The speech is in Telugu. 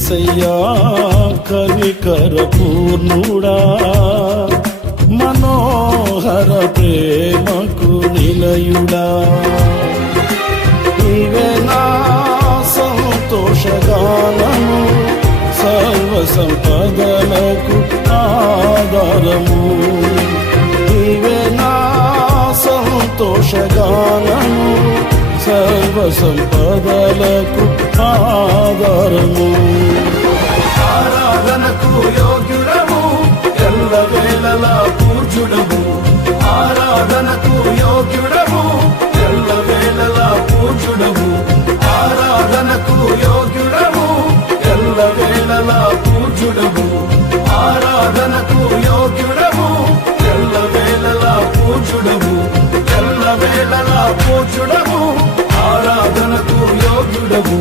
యేసయ్యా కనికర పూర్ణుడా, మనోహర ప్రేమకు నిలయుడా, నీవే నా సంతోషగానము, సర్వ సంపదలకు ఆధారము, నీవే నా సంతోషగానము, సర్వ సంపదలకు ఆధారము. ఆరాధనకు యోగ్యుడము, ఎల్లవేళలా పూజ్యుడము, ఆరాధనకు యోగ్యుడము, ఎల్లవేళలా పూజ్యుడము, ఆరాధనకు యోగ్యుడము, ఎల్లవేళలా పూజ్యుడము, ఆరాధనకు యోగ్యుడము, ఎల్లవేళలా పూజ్యుడము, ఎల్లవేళలా పూజ్యుడము, ఆరాధనకు యోగ్యుడము.